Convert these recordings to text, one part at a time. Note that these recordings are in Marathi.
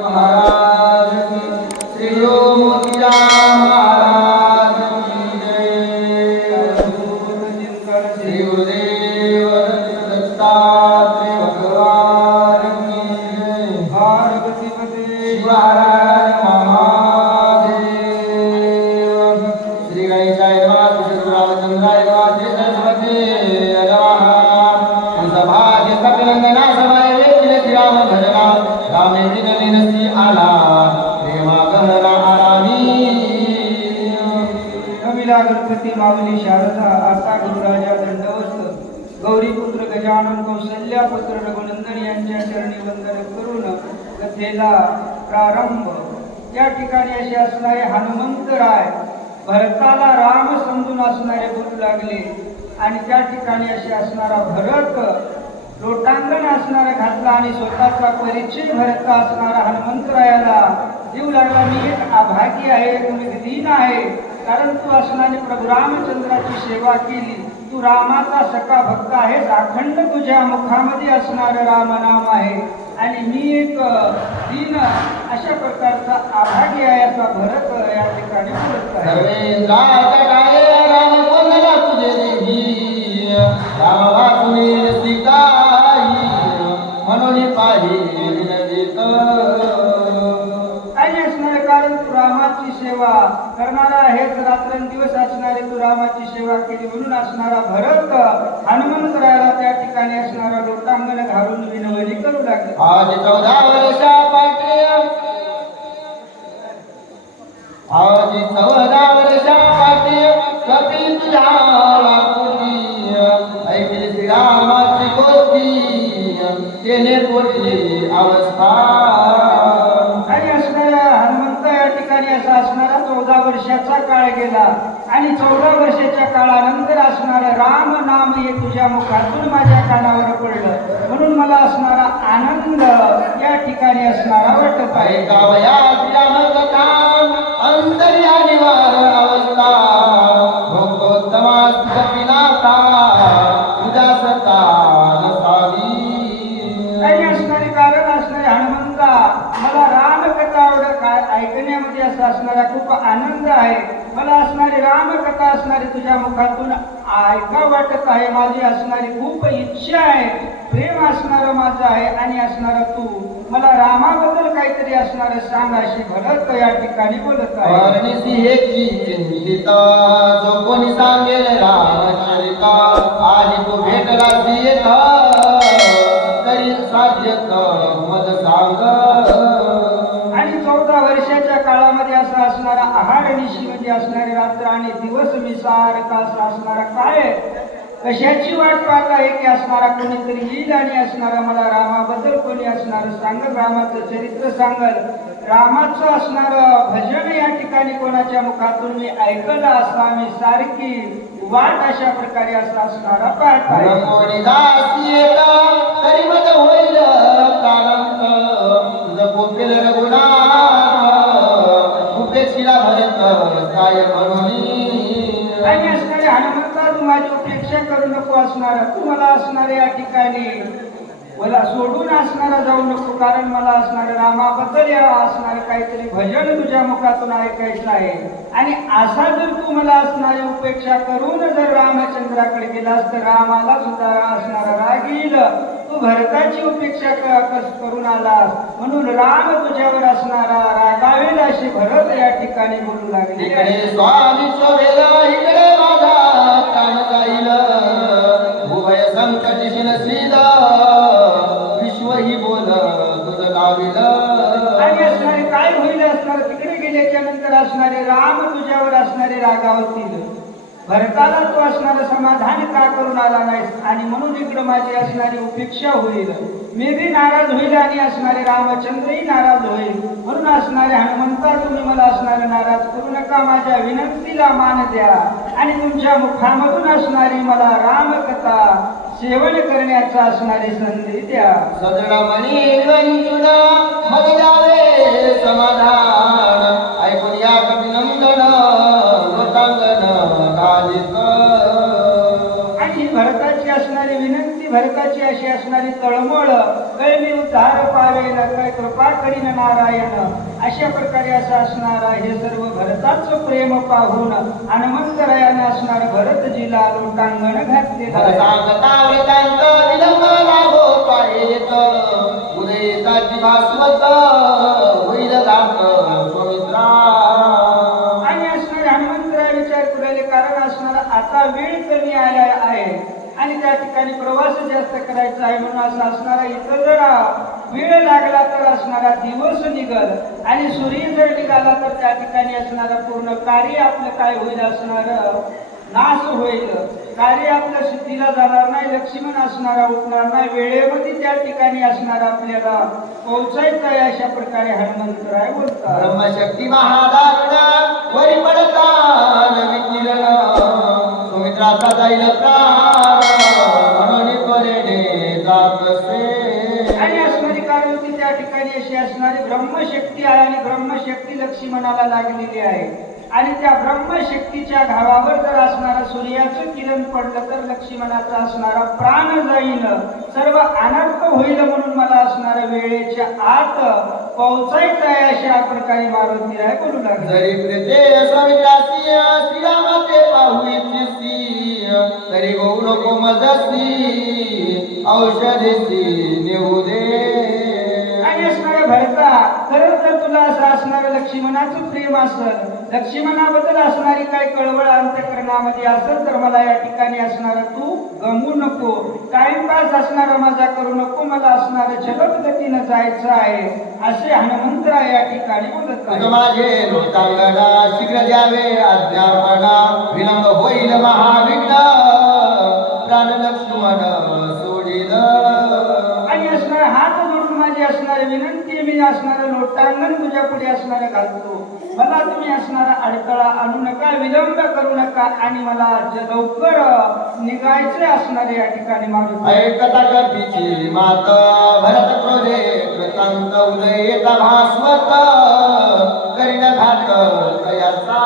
महाराज राम समजून असणारे बोलू लागले. आणि त्या ठिकाणी असे असणारा भरत लोटांगण असणारा घातला आणि स्वतःचा परिचय भरता असणारा हनुमंतरायाला देऊ लागला. मी एक अभागी आहे तुम्ही दीन आहे. कारण तू असणारी प्रभू रामचंद्राची सेवा केली. तू रामाचा सखा भक्त आहेस. अखंड तुझ्या मुखामध्ये असणारं रामनाम आहे. आणि मी एक दीन अशा प्रकारचा आभागी आहे असा भरत या ठिकाणी बोलत आहे. सर्वेंद्राय राम वंदना तुझे देवी राम वासुने सीताई म्हणून काही असणारे कारण तू रामाची सेवा करणारा आहेस रात्रंदिवस असणारे तू रामाची सेवा केली म्हणून असणारा भरत हनुमंतरायाला त्या ठिकाणी असणारा लोटांगण घालून विनवणी करू लागले. आज चौदा वर्षा आज चौदा वर्षा पाटे कपी तुझ्या वाकुनी. ऐकली श्रीरामाची गोष्टी तेने पोटली अवस्था. आणि असणारा हनुमंत या ठिकाणी असा असणारा चौदा वर्षाचा काळ गेला. आणि चौदा वर्षाच्या काळानंतर असणारं राम नाम हे तुझ्या मुखातून माझ्या कानावर पडलं. म्हणून मला असणारा आनंद या ठिकाणी असणारा वाटत आहे. ऐकावया अंतर्या कथा अवस्था भोगोत्तमा कपिनाथा उदासता नसावी आणि असणारे कारण असणारे हनुमंता मला रामकथा काय ऐकण्यामध्ये असं असणारा खूप आनंद आहे. मला असणारी रामकथा असणारी तुझ्या मुखातून ऐका वाटत आहे. माझी असणारी खूप इच्छा आहे. प्रेम असणारं माझं आहे आणि असणारा तू. मला रामाबद्दल काहीतरी असणारं सांग अशी भरत या ठिकाणी बोलत आहे. जो कोणी सांगेल रामचरिता तो भेटला सीता करी साध्य मद सांग. आणि चौदा वर्षाच्या काळामध्ये असा असणारा आहार निशी म्हणजे असणारे रात्र आणि दिवस मी सारखा असा असणारा काय कशाची वाट पाहत आहे की असणारा कोणीतरी येईल आणि असणारा मला रामाबद्दल कोणी असणार सांगल रामाचं चरित्र सांगल. रामाचं असणार भजन या ठिकाणी कोणाच्या मुखातून मी ऐकलं असा मी सारखी वाट अशा प्रकारे असा असणारा पाहत आहे कोणी दासी येता तरी मग होईल प्रारंभ तुझं कोपेल रघुनाथ उपेक्षिला भरत काय म्हणून आणि असणारे हनुमंता तू माझी करू नको असणारा. तू मला असणारे या ठिकाणी. मला सोडून असणारा जाऊ नको कारण मला असणार रामाबद्दल या असणार काहीतरी भजन तुझ्या मुखातून ऐकायचं आहे. आणि असा जर तू मला असणारी उपेक्षा करून जर रामचंद्राकडे गेलास तर रामाला सुद्धा असणारा राग येईल. तू भरताची उपेक्षा करून आलास. म्हणून राम तुझ्यावर असणारा रागावेल अशी भरत या ठिकाणी बोलू लागले. त्याच्यानंतर असणारे राम तुझ्यावर असणारे रागावतील भरताला तू असणारं समाधान का करून आला नाहीस? आणि म्हणून इकडं माझी असणारी उपेक्षा होईल. मी बी नाराज होईल आणि असणारे रामचंद्रही नाराज होईल. म्हणून असणारे हनुमंता तुम्ही मला असणारे नाराज करू नका. माझ्या विनंतीला मान द्या. आणि तुमच्या मुखामधून असणारी मला रामकथा सेवन करण्याचा असणारी संधी द्या. सजडमणी समाधान. आणि भरताची असणारी विनंती भरताची अशी असणारी तळमळ कैमी उद्धार पावेन काय कृपा करीन नारायण. अशा प्रकारे असं असणारा हे सर्व भरताचं प्रेम पाहून. हनुमंतरायानं असणार भरतजीला लोटांगण घातलेलं आहे. सांगता वृत्तांत विलंब लागो पायेत उदयताची भास्वत होईल घात पवित्रा आणि असणारे हनुमंतराय विचार करायले कारण असणारा आता वेळ कमी आला आहे. आणि त्या ठिकाणी प्रवास जास्त करायचा आहे म्हणून असं असणारा इथं जरा वेळ लागला तर असणारा दिवस निघल. आणि सूर्य जर निघाला तर त्या ठिकाणी असणारा पूर्ण कार्य आपलं काय होईल असणार? नाश होईल. कार्य आपल्या सिद्धीला जाणार नाही लक्ष्मण असणारा उठणार नाही. वेळेमध्ये त्या ठिकाणी असणारा आपल्याला पोहोचायचं आहे अशा प्रकारे हनुमंतराय बोलतात. ब्रह्मशक्ती महादारुण वरी पडतान सुमित्राचा जाईल प्राण म्हणून आणि असणारी कारण त्या ठिकाणी अशी असणारी ब्रह्मशक्ती आहे आणि ब्रह्मशक्ती लक्ष्मणाला लागलेली आहे. आणि त्या ब्रह्मशक्तीच्या घावावर जर असणारा सूर्याचं किरण पडलं तर लक्ष्मणाचा असणारा प्राण जाईल. सर्व अनर्थ होईल म्हणून मला असणाऱ्या वेळेच्या आत पोहोचायचं आहे अशा प्रकारे मारुती राय बोलू लागले. जरी पाहू इच्छिसी. तरी गो नको मजसी औषधीसी नेऊ दे. आणि असणाऱ्या भरता खरंच जर तुला असं असणारं लक्ष्मणाचं प्रेम असेल. लक्ष्मणाबद्दल असणारी काय कळवळ अंतकरणामध्ये असेल तर मला या ठिकाणी असणारा तू गमू नको. टाइमपास असणारा माझा करू नको. मला असणारं जलद गतीनं जायचं आहे. असे हनुमंतरा या ठिकाणी बोलत तुझ आहे माझे लोटांगणा शीघ्र द्यावे. अध्यापना विलंब होईल महाविघ्न. प्राण लक्ष्मण सोडील. आणि असणारे हात जोडून माझी असणारी विनंती मी असणारं लोटांगण तुझ्या पुढे असणारं घालतो. मला तुम्ही असणारा अडथळा आणू नका विलंब करू नका आणि मला लवकर निघायचे असणारे या ठिकाणी मागू ऐकता कपीची मात भरत क्रोधे कृतांत उदयेता भास्वत करीन घात तयाचा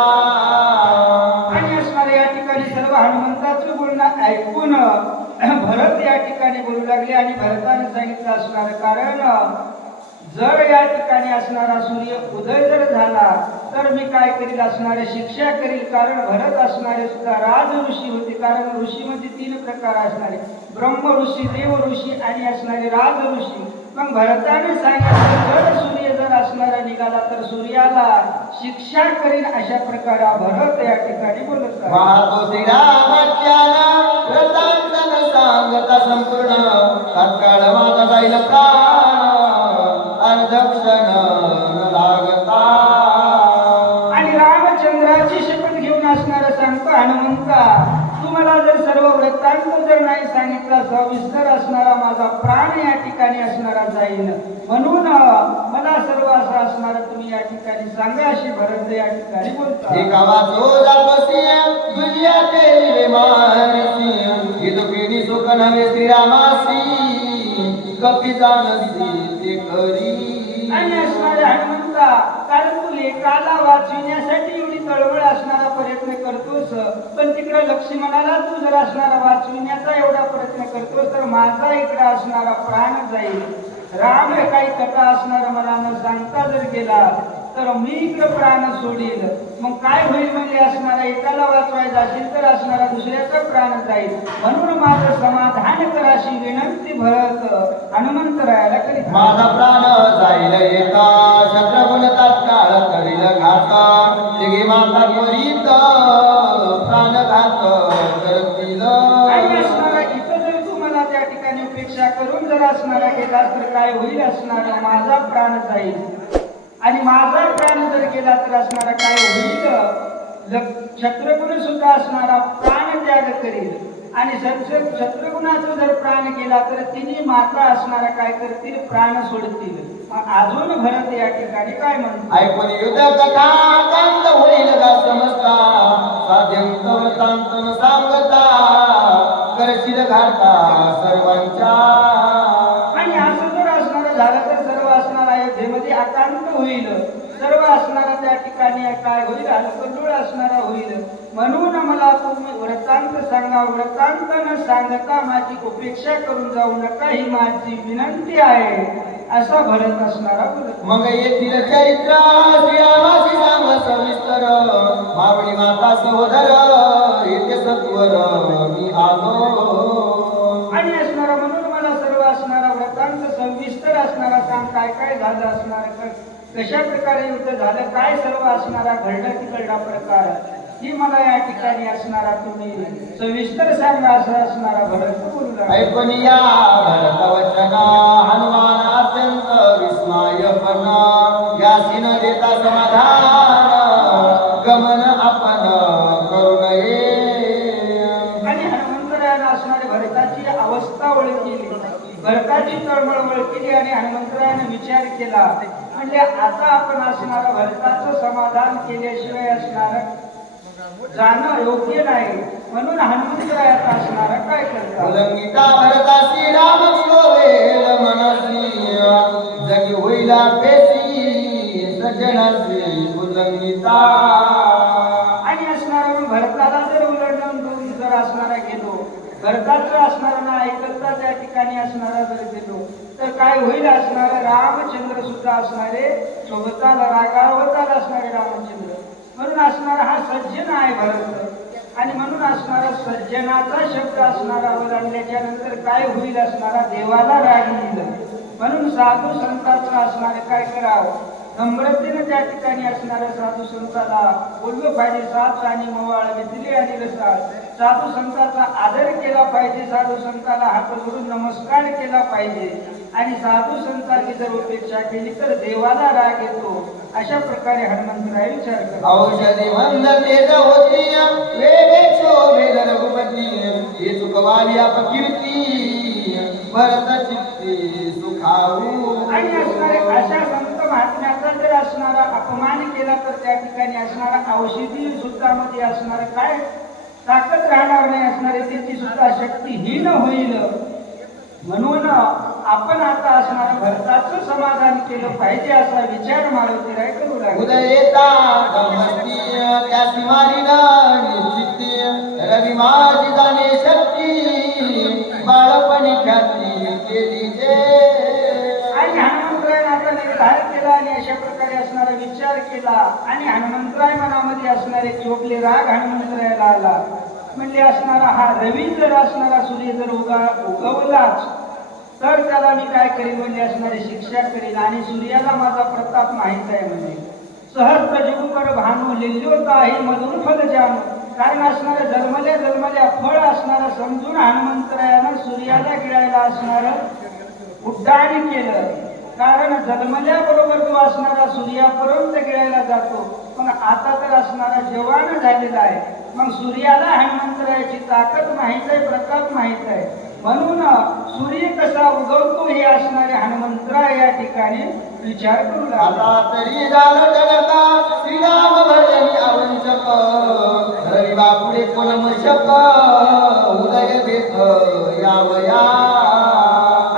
आणि असणारे या ठिकाणी सर्व हनुमंताचं बोलणं ऐकून भरत या ठिकाणी बोलू लागले आणि भरताने सांगितलं असणार कारण जर या ठिकाणी असणारा सूर्य उदय जर झाला तर मी काय करील? असणारे शिक्षा करील. कारण भरत असणारे सुद्धा राज ऋषी होते. कारण ऋषीमध्ये तीन प्रकार असणारे. ब्रह्म ऋषी देव ऋषी आणि असणारे राज ऋषी. मग भरताने सांगितलं जर सूर्य जर असणारा निघाला तर सूर्याला शिक्षा करील अशा प्रकारे भरत या ठिकाणी बोलत आहे. वाहतो श्रीरामाच्याला व्रतांतन संपूर्ण लागता आणि रामचंद्राची शपथ घेऊन असणार सांगतो हनुमंता. तुम्हाला जर सर्व वृत्तांत जर नाही सांगितला सविस्तर असणारा माझा प्राण या ठिकाणी असणारा जाईल म्हणून मला सर्व असं असणार तुम्ही या ठिकाणी सांगा अशी भरत या ठिकाणी बोलतो. एका वाचो जातोसी दुनिया ते मारसी ही सुख नव्हे श्रीरामासी. कपी जाणसी ते करी आणि असणारे हनुमंता कारण तू लेकाला वाचविण्यासाठी एवढी तळमळ असणारा प्रयत्न करतोस. पण तिकडे लक्ष्मणाला तू जर असणारा वाचविण्याचा एवढा प्रयत्न करतोस तर माझा इकडे असणारा प्राण जाईल. राम हे काही कथा असणार मला न सांगता जर गेला तर मी इकडे प्राण सोडील. मग काय होईल म्हणजे असणारा एकाला वाचवायचा असेल तर असणारा दुसऱ्याचा प्राण जाईल. म्हणून माझं समाधान कर अशी विनंती भरत हनुमंतरायाला करीत माझा प्राण जाईल एका शत्रगुण तात्काळ करील घात तिघी माता त्वरित प्राणघात करतील. आणि असणारा इथं जर तू मला त्या ठिकाणी उपेक्षा करून जर असणारा गेला तर काय होईल असणारा माझा प्राण जाईल. आणि माझा प्राण जर गेला तर असणारा काय होईल? लक- शत्रुघ्न सुद्धा असणारा प्राण त्याग करील. आणि शत्रू- शत्रुघ्नाचा जर प्राण गेला तर तिने माता असणारा काय करतील? प्राण सोडतील. मग अजून भरत या ठिकाणी काय म्हणतो ऐकून युद्ध कथा. कांत होईल समजता? साध्यम सांगता. करशील घालता सर्वांच्या आणि असं जर असणार झालं तर सर्व असणार अयोध्येमध्ये आकांत आनंद होईल सर्व असणारा त्या ठिकाणी काय होईल? हलकल्लोळ असणारा होईल. म्हणून मला तुम्ही व्रतांत सांगा व्रतांत न सांगता माझी उपेक्षा करून जाऊ नका ही माझी विनंती आहे. असा भरत असणारा मग येथील चरित्र श्रीरामाशी सांग सविस्तर. मावळी माता सहोदर येथे सत्वर मी आलो. आणि असणारा म्हणून मला सर्व असणारा व्रतांत सविस्तर असणारा सांग काय काय झालं असणार? कशा प्रकारे युद्ध झालं काय सर्व असणारा घडला तिकडला प्रकार ही मला या ठिकाणी असणारा तुम्ही सविस्तर सांगा असं असणारा भरत. ऐकून या भरत वचना हनुमान अत्यंत विस्मयपण यासी न देता समाधान गमन आपण करू नये आणि हनुमंतरायाला असणारी भरताची अवस्था ओळखली भरताची तळमळ ओळखली आणि हनुमंतरायाने विचार केला म्हणजे आता आपण असणारा भरताचं समाधान केल्याशिवाय असणार. जाणं योग्य नाही. म्हणून हनुमंतरायाचा असणारा. काय करतात भरतासी राम जगी होईला पेशी सजनासी उल्लंघिता आणि असणारा मग भरताला जर उलटून करून जर असणारा गेलो भरताचं असणारा ना ऐकता त्या ठिकाणी असणारा जर गेलो तर काय होईल असणारा? रामचंद्र सुद्धा असणारे सोबताला रागावताला असणारे रामचंद्र. म्हणून असणारा हा सज्जन आहे भरत. आणि म्हणून असणारा सज्जनाचा शब्द असणारा ओलांडल्याच्या नंतर काय होईल असणारा देवाला राग येईल. म्हणून साधू संतांचं असणारे काय करावं? नम्रतेनं त्या ठिकाणी असणाऱ्या साधू संताला बोललो पाहिजे. साथ आणि मवाळ विजली आणि रसाळ. साधू संतांचा आदर केला पाहिजे. साधू संताला हात जोडून नमस्कार केला पाहिजे. आणि साधू संतांची जर उपेक्षा केली तर देवाला राग येतो. अशा प्रकारे हनुमंतराय विचार करतो औषधी मंद तेज होती वेगे शोभेल रघुपती. हे चुकवावी अपकीर्ती भरत चित्ती सुखाऊ आणि असणारे अशा संत महात्म्याचा जर असणारा अपमान केला तर त्या ठिकाणी असणारा औषधी सुद्धा मध्ये असणार काय? ताकद राहणार नाही असणारे त्याची सुद्धा शक्तीहीन होईल. म्हणून आपण आता असणाऱ्या भरताचं समाधान केलं पाहिजे असा विचार मारुती राय करू लागले उदयता गमती त्यासी मारिना निश्चिती. रवी माझी जाणे शक्ती बाळपणी ख्याती केली जे. आणि हनुमंतराय आता निर्धार केला आणि अशा प्रकारे असणारा विचार केला. आणि हनुमंतराय मनामध्ये असणारे चोपले राग हनुमंतरायला आला. म्हणजे असणारा हा रवी जर असणारा सूर्य जर उगा उगवलाच तर त्याला मी काय करीन? म्हणजे असणारी शिक्षा करीन आणि सूर्याला माझा प्रताप माहीत आहे म्हणजे सहस्र जुगुकर भानू लिल्योताही मधुर फल जाणू कारण असणारं जन्मल्या जन्मल्या फळ असणारं समजून हनुमंतरायानं सूर्याला गिळायला असणारं उड्डाण केलं. कारण जन्मल्याबरोबर तो असणारा सूर्यापर्यंत गिळायला जातो पण आता तर असणारा जवान झालेला आहे. मग सूर्याला हनुमंतरायाची ताकद माहीत आहे प्रताप माहीत आहे. म्हणून सूर्य कसा उगवतो हे असणारे हनुमंतराय या ठिकाणी विचार करू लागला. आता तरी झालं जगता श्रीराम भजनी आवश्यक रवी बापुडे उदय यावया.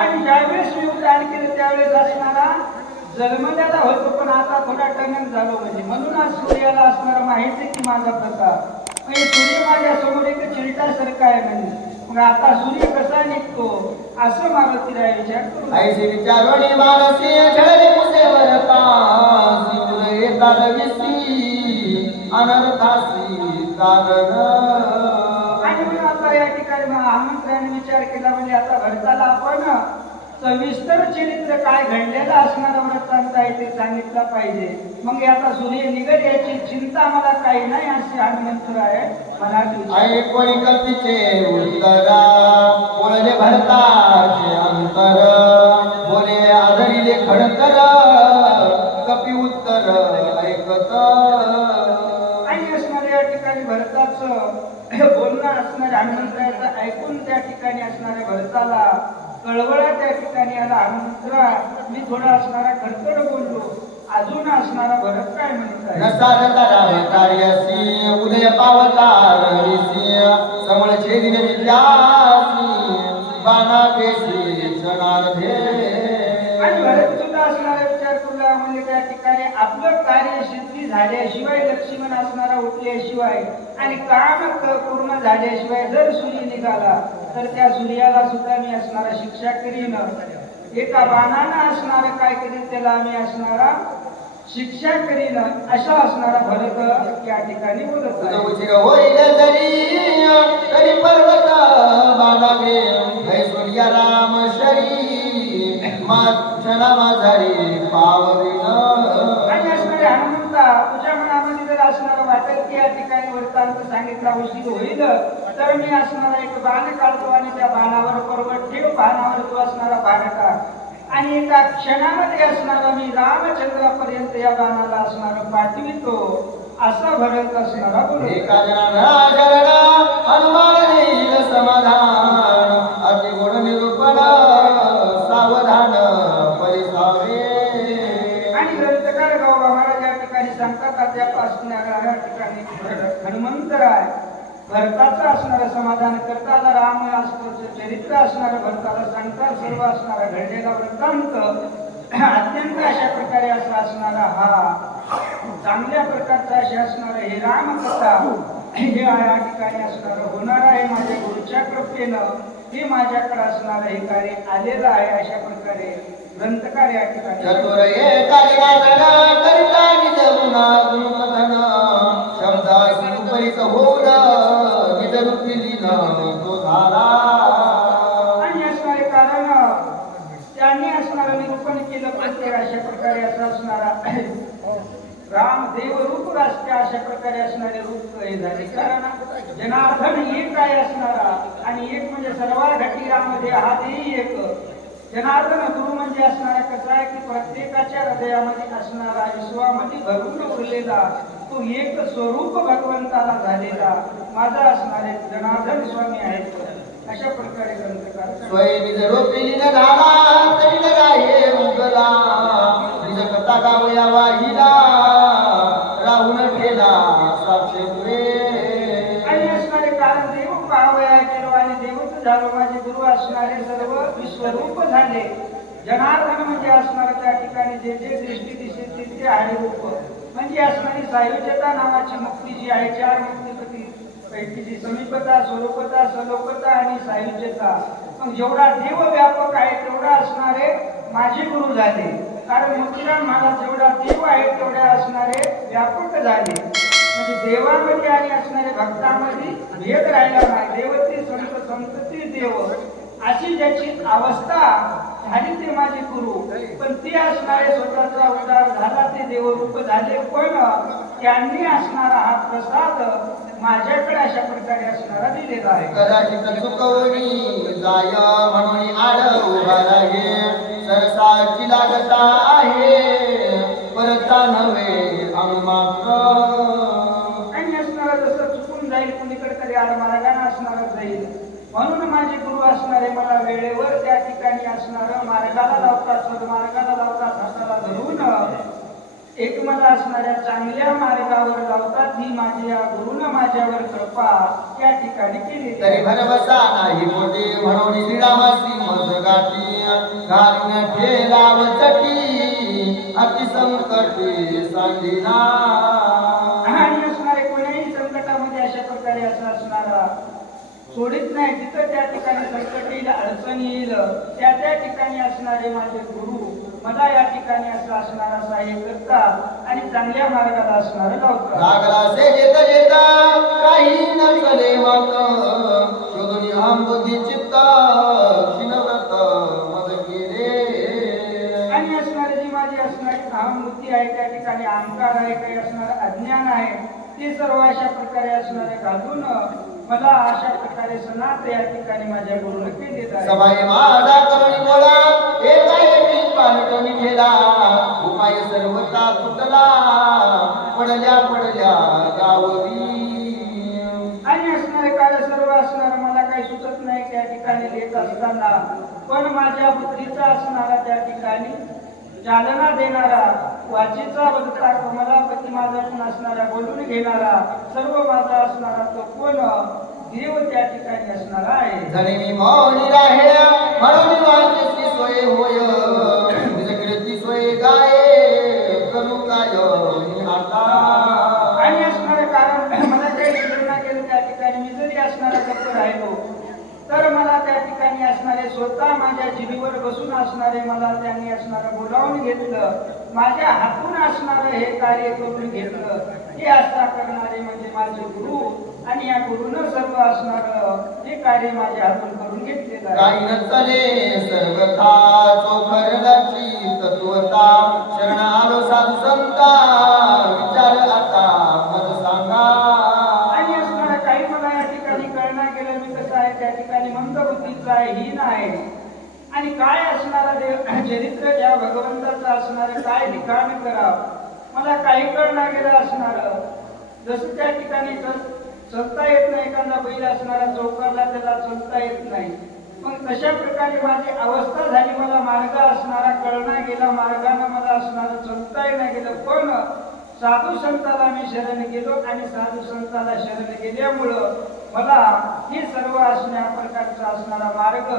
आणि ज्यावेळेस मी उड्डाण केलं त्यावेळेस असणारा जन्मल्याला होतो आता थोडा टणक झालो म्हणजे. म्हणून आज सूर्याला असणारा माहिती आहे की माझा प्रताप म्हणजे सूर्य माझ्यासमोर एक चिलटासारखा आहे म्हणजे. मग आता सूर्य कसा निघतो? असं मारुतीला विचार करू लागला. ऐशी विचारोणी मानसी खेळली मुसे वरता सिंधुर येतात विसी अनर्थासी कारण आणि म्हणून आता या ठिकाणी मग हनुमंतरायाने विचार केला म्हणजे आता भरताला आपण सविस्तर चरित्र काय घडलेलं असणार वृत्तांत आहे ते सांगितलं पाहिजे. मग हे आता सूर्य निघत याची चिंता मला काही नाही असे मनात विचार आई कोणी कल्पीचे उत्तरा बोलले भरताचे अंतर. बोले आदरिले खडतर कपी उत्तर ऐकत. आणि असणारे या ठिकाणी भरताचं बोलणं असणारे हनुमंतरायाचं ऐकून त्या ठिकाणी असणाऱ्या भरताला कळवळा त्या ठिकाणी आला. हनुमंतरा मी थोडा असणारा खडखड बोललो. अजून असणारा भरत काय म्हणत आहे? नसारता राम कार्यसी उदय पावता रविसी समळ छेदिन विद्यासी बाणा पेशी क्षणार्धे. आणि भरत सुद्धा असणारा विचार लागला म्हणजे त्या ठिकाणी आपलं कार्य सिद्धी झाल्याशिवाय लक्ष्मण असणारा उठल्याशिवाय आणि काम पूर्ण झाल्याशिवाय जर सूर्य निघाला तर त्या सूर्याला सुद्धा मी असणारा शिक्षा करीन एका बाणानं असणारं काय करीन त्याला आम्ही असणारा शिक्षा करीन असा असणारा भरत या ठिकाणी बोलत तरी पर्वत भय सूर्या राम शरी मा क्षणा माझारी पावविन आणि असणारे हनुमंता तुझ्या मनामध्ये जर असणारं वाटेल की या ठिकाणी वृत्तांत सांगितला उशीर होईल तर मी असणारा एक बाण काढतो आणि त्या बाणावर पर्वत ठेव बाणावर तू असणारा बाण टाक आणि एका क्षणामध्ये असणारा मी रामचंद्रापर्यंत या बाणाला असणारा पाठवितो असा भरत असणारा समाधान अति गुण निरूपण सावधान परिसावे. आणि ग्रंथकार गौबा महाराज या ठिकाणी सांगतात अद्यापासून या ठिकाणी हनुमंतराय भरताचं असणारं समाधान करताला राम असण्याचं चरित्र असणारं भरताला सांगता सर्व असणारा घडलेला वृत्तांत अत्यंत अशा प्रकारे असा असणारा हा चांगल्या प्रकारचा असे असणारं हे रामकथा हे या ठिकाणी असणारं होणार आहे माझ्या गुरुच्या कृपेनं हे माझ्याकडे असणारं हे कार्य आलेलं आहे अशा प्रकारे ग्रंथकार या ठिकाणी चतुर एका जगातना करिता निज गुणा गुणकथन शब्दासी उपरीत होऊन निज रूपी लीन तो झाला आणि असणारे कारण त्यांनी असणारं निरूपण केलं प्रत्येक अशा प्रकारे असं असणारा राम देव रूप राष्ट्र अशा प्रकारे असणारे रूप हे झाले. कारण जनार्दन एक आहे असणारा आणि एक म्हणजे सर्वात घटी हा देही एक. जनार्दन गुरु म्हणजे असणारा कसा आहे की प्रत्येकाच्या हृदयामध्ये असणारा विश्वामध्ये भरून उरलेला तो एक स्वरूप भगवंताला झालेला माझा असणारे जनार्दन स्वामी आहेत. अशा प्रकारे ग्रंथकार स्वयं रूपी झाला तरी न राहे गावया वाहिला. राहून ठेला साक्षी पुरे. आणि असणारे कारण देव पाहावया केलो आणि देवच झालो माझे गुरु असणारे सर्व विश्वरूप झाले. जनार्दन म्हणजे असणार त्या ठिकाणी जे जे दृष्टी दिसेल ते ते आहे रूप. म्हणजे असणारी सायुज्यता नावाची मुक्ती जी आहे चार मुक्तीपती पैकी जी समीपता स्वरूपता सलोकता आणि सायुज्यता. मग जेवढा देव व्यापक आहे तेवढा असणारे माझे गुरु झाले. कारण मुक्तीराम महाराज जेवढा देव आहे तेवढ्या असणारे व्यापक झाले. म्हणजे देवामध्ये आणि असणारे भक्तामध्ये भेद राहिला नाही. देवते संत संतती देव. अशी ज्याची अवस्था झाली ते माझे गुरु. पण ते असणारे स्वतःचा उदार झाला ते देवरूप झाले. पण त्यांनी असणारा हा प्रसाद माझ्याकडे अशा प्रकारे असणारा दिलेला आहे. कदाचित चुकवणी जाया म्हणून आड उभा सरसाची लागता आहे. परता नव्हे अनुमात्र आणि असणारा जसं चुकून जाईल कुणीकडे तरी आड मार्गाने असणारा जाईल. म्हणून माझे गुरु असणारे मला वेळेवर त्या ठिकाणी असणारं मार्गाला लावतात सद्मार्गाला लावतात हाताला धरून. एक मला असणाऱ्या चांगल्या मार्गावर लावतात ही माझी या गुरुनं माझ्यावर कृपा त्या ठिकाणी केली. तरी भरवसा नाही मोठे म्हणून गाठी. घालून ठेलाव चटी अति संकटी सांगिना आणि असणारे कोण्याही संकटामध्ये अशा प्रकारे असं असणारा. सोडित नाही जिथं त्या ठिकाणी संकट येईल अडचण येईल. त्या त्या ठिकाणी असणारे माझे गुरु मला या ठिकाणी असं असणारा सहाय्य करतात आणि चांगल्या मार्गाला असणारं लावतात लागला से जेत जेता काही नसले मत शोधून बुद्धी चित्त अहमबुद्धी आहे त्या ठिकाणी अहंकार आहे काही असणारं अज्ञान आहे ते सर्व अशा प्रकारे असणारे घालून मला अशा प्रकारे सनात या ठिकाणी माझ्या आहे. माझा करुणी बोला एका एकी पालटून ठेला उपाय सर्वता फुटला पडल्या पडल्या गावरी. आणि असणारे कार्य सर्व असणार मला काही सुचत नाही त्या ठिकाणी देत असताना. पण माझ्या बुद्धीचा असणारा त्या ठिकाणी चालना देणारा वाचीचा बदता मला पती माझ्यातून असणारा बोलून घेणारा सर्व माझा असणारा तो कोण? देव त्या ठिकाणी असणारा आहे. म्हणून सोय होय निज कीर्ती सोय गाये करू असणारे स्वतः माझ्या जिभीवर बसून असणारे मला त्यांनी असणारं बोलावून घेतलं. माझ्या हातून असणारं हे कार्य करून घेतलं. हे असता करणारे म्हणजे माझे गुरु आणि या गुरुनं सर्व असणार हे कार्य माझ्या हातून करून घेतलेलं आहे. काही नसले सर्वथा चोखरलाची तत्वता शरण आलो साधू संता विचार आता मत सांगा आणि असणारं काही मला या ठिकाणी कळणार गेलं मी कसं आहे त्या ठिकाणी मंदबुद्धीचा आहे ही नाही आणि काय असणारं देव चरित्र त्या भगवंताचं असणारं काय लिखाण करावं? मला काही कळणार गेलं असणार. जसं त्या ठिकाणी चलता येत नाही एखादा बैल असणारा चौकारला त्याला चलता येत नाही. पण तशा प्रकारे माझी अवस्था झाली मला मार्ग असणारा कळणा गेला मार्गानं मला असणारं चलता येणं गेलं. पण साधू संताला मी शरण गेलो आणि साधू संताला शरण गेल्यामुळं मला हे सर्व असण्या प्रकारचा असणारा मार्ग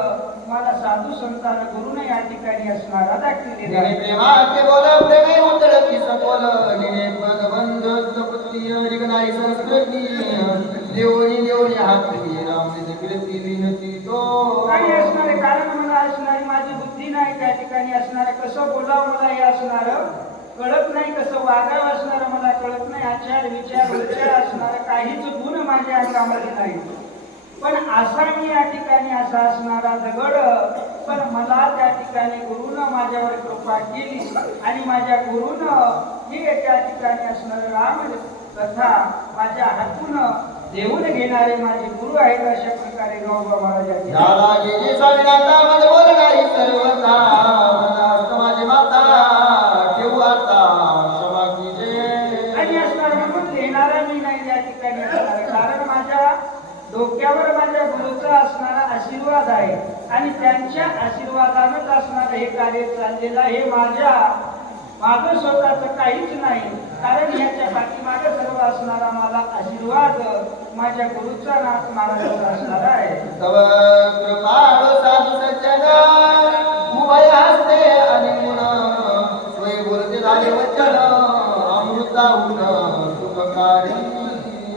मला साधू संतानं गुरुनं या ठिकाणी असणारा दाखविलेला आहे प्रेमाचे बोल प्रेमे उतळती सपोल निने पद बंध सपत्ती रिगणाई संस्कृती देवणी देवणी हाती राम कीर्ती विनती तो. काही असणारे कारण मला असणारी माझी बुद्धी नाही त्या ठिकाणी असणार कसं बोलावं मला हे असणार कळत नाही कसं वागावं असणार मला कळत नाही आचार विचार विचार असणार काहीच गुण माझ्या अंगामध्ये नाही पण असा मी या ठिकाणी असा असणारा दगड पण मला त्या ठिकाणी गुरुनं माझ्यावर कृपा केली आणि माझ्या गुरुनं हे त्या ठिकाणी असणारं राम कथा माझ्या हातून देऊन घेणारे माझे गुरु आहेत अशा प्रकारे गौबा महाराज या ठिकाणी. झाला गेली स्वामीनाथा मध्ये बोलणारी सर्वता मनात माझी माता ठेवू आता क्षमा कीजे आणि असणार मी नाही या ठिकाणी कारण माझ्या डोक्यावर माझ्या गुरुचा असणारा आशीर्वाद आहे आणि त्यांच्या आशीर्वादानच असणार हे कार्य चाललेलं आहे. हे माझ्या माझं स्वतःच काहीच नाही. कारण याच्या पाठीमागे सर्व असणारा मला आशीर्वाद माझ्या गुरुचा नाथ महाराजांचा असणार आहे तव कृपाळु साधू सज्जन उभय हस्ते आणि गुण सोय बोलते झाले वचन अमृताहून सुखकारी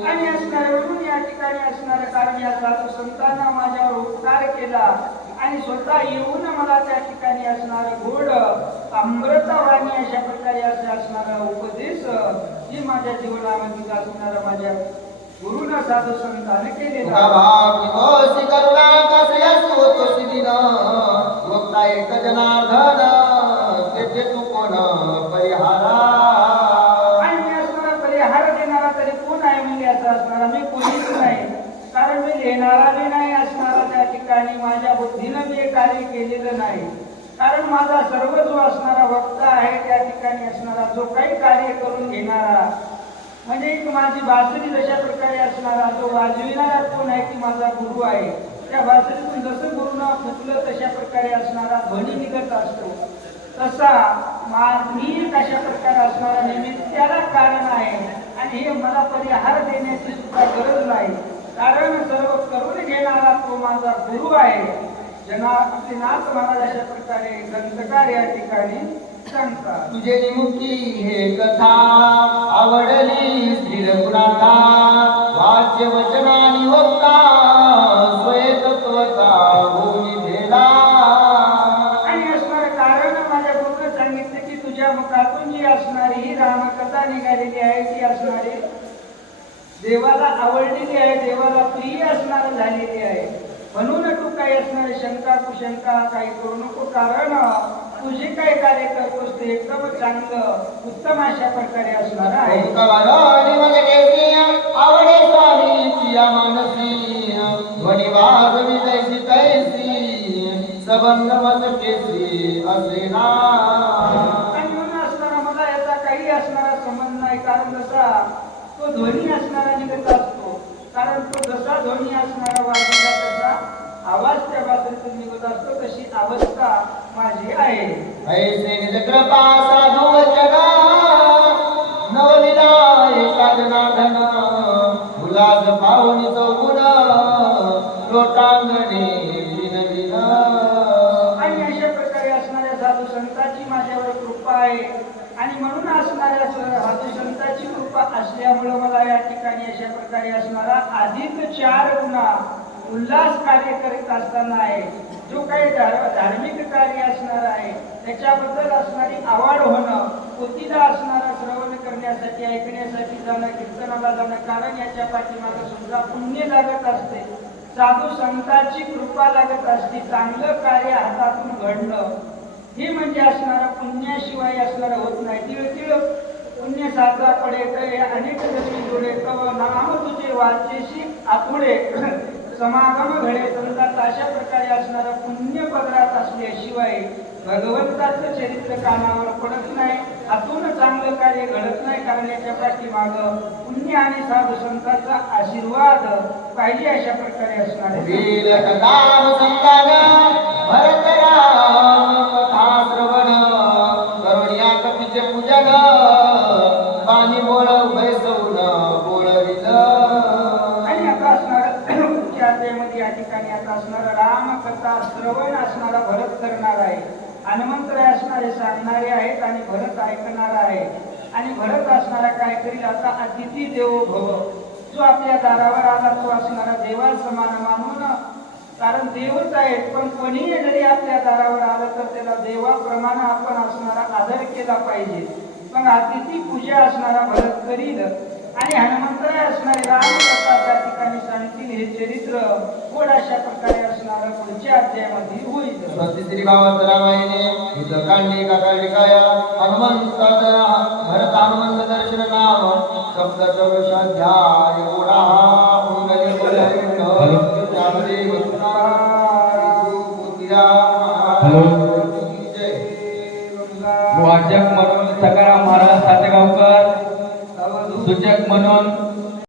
आणि असणार म्हणून या ठिकाणी असणार कारण या साधू संतांना माझ्यावर उपकार केला आणि स्वतः येऊन मला त्या ठिकाणी असणार गोड अमृतवाणी अशा प्रकारे असे असणारा उपदेश ही माझ्या जीवनामध्ये असणारा माझ्या गुरुना साधू संतांनी केलेला तुका भाव विभोसी करुणा कसयास होतोसी दिन वक्ता एक जनार्दन तेथे तू कोण परिहारा आणि मी असणारा परिहार देणारा तरी कोण आहे म्हणजे असं असणारा मी कोणीच नाही कारण मी लिहिणारा बी नाही असणारा त्या ठिकाणी माझ्या बुद्धीनं मी हे कार्य केलेलं नाही कारण माझा सर्व जो असणारा वक्ता आहे त्या ठिकाणी असणारा जो काही कार्य करून घेणारा म्हणजे एक माझी बासरी जशा प्रकारे असणारा तो वाजविणारा कोण आहे की माझा गुरु आहे त्या बासरीतून जसं गुरुना फुटलं तशा प्रकारे असणारा ध्वनी निघत असतो. तसा मा- मी कशा प्रकारे असणारा नेहमी त्याला कारण आहे आणि हे मला परिहार देण्याची सुद्धा गरज नाही. कारण सर्व करून घेणारा तो माझा गुरु आहे. जना आपले नाथ महाराज अशा प्रकारे ग्रंथकार या ठिकाणी तुझे निमुखी हे कथा. आवडली स्थिर गुणाता वाच्य वचनानी वक्ता भूमी आणि कारण माझ्या सांगितलं की तुझ्या मुखातून जी असणारी ही रामकथा निघालेली आहे ती असणारी देवाला आवडलेली आहे देवाला प्रिय असणार झालेली आहे. म्हणून तू काही असणारे शंका कुशंका काही करू नको कारण तुझे काय कार्य करतोस ते एकदम चांगलं उत्तम अशा प्रकारे असणार आहे. आवडे मानसी तैसी सबंध मत असे ना आणि म्हणून असणारा? मला याचा काही असणारा संबंध नाही कारण जसा तो ध्वनी असणारा निघत असतो कारण तो जसा ध्वनी असणारा तसा आवाज त्या बाजूतून निघत असतो तशी अवस्था माझी आहे ऐसे कृपा साधू वचना नवविदा एका जनार्दन उल्हास पाहुनी चौगुण. लोटांगणे विन विन आणि अशा प्रकारे असणाऱ्या साधू संतांची माझ्यावर कृपा आहे. आणि म्हणून असणाऱ्या साधू संतांची कृपा असल्यामुळं मला या ठिकाणी अशा प्रकारे असणारा आधीच चार गुणा उल्हास कार्य करीत असताना आहे. जो काही धार्मिक कार्य असणार आहे त्याच्याबद्दल असणारी आवड होणं पोतीला असणारा श्रवण करण्यासाठी ऐकण्यासाठी जाणं कीर्तनाला जाणं कारण याच्या पाठीमागं सुद्धा पुण्य लागत असते. साधू संतांची कृपा लागत असते चांगलं कार्य हातातून घडणं. हे म्हणजे असणारा पुण्याशिवाय असणार होत नाही. तिळ तिळ पुण्य साजरा पडे अनेक जणी जोडे कव नाम तुझे वाचेशी आपुडे समागम घडे समजात अशा प्रकारे असणारा पुण्य पदरात असल्याशिवाय भगवंताचं चरित्र कानावर पडत नाही आतून चांगलं कार्य घडत नाही कारण याच्या पाठीमाग पुण्य आणि साधू संतांचा आशीर्वाद पाहिजे अशा प्रकारे असणार आहे वीर कथानुसंधान भरत राम कथा श्रवण करुणिया कपीचे पूजन पाणी बोळ बैसवून बोळविल आणि आता असणार पुढच्या अध्यायामध्ये या ठिकाणी आता असणार रामकथा श्रवण असणारा भरत करणार आहे हनुमंतराय असणारे सांगणारे आहेत आणि भरत ऐकणार आहे. आणि भरत असणारा काय करील आता अतिथी देवो भव. जो आपल्या दारावर आला तो असणारा देवा समान मानून कारण देवच आहेत पण कोणीही जरी आपल्या दारावर आलं तर त्याला देवाप्रमाणे आपण असणारा आदर केला पाहिजे. पण अतिथी पूजा असणारा भरत करील. आणि हनुमंतराय असणारे राम त्या ठिकाणी सांगतील हे चरित्र गोड अशा प्रकारे असणारं पुढच्या अध्यायामध्ये होईल श्री भावात रामायणे युद्धकांडी काकालिकाय हनुमंत भरत हनुमंत दर्शन नाम शब्द चौदशाध्याय ओढा हॅलो. हॅलो. जय वाचक म्हणून सकाराम महाराज सातेगावकर सूचक म्हणून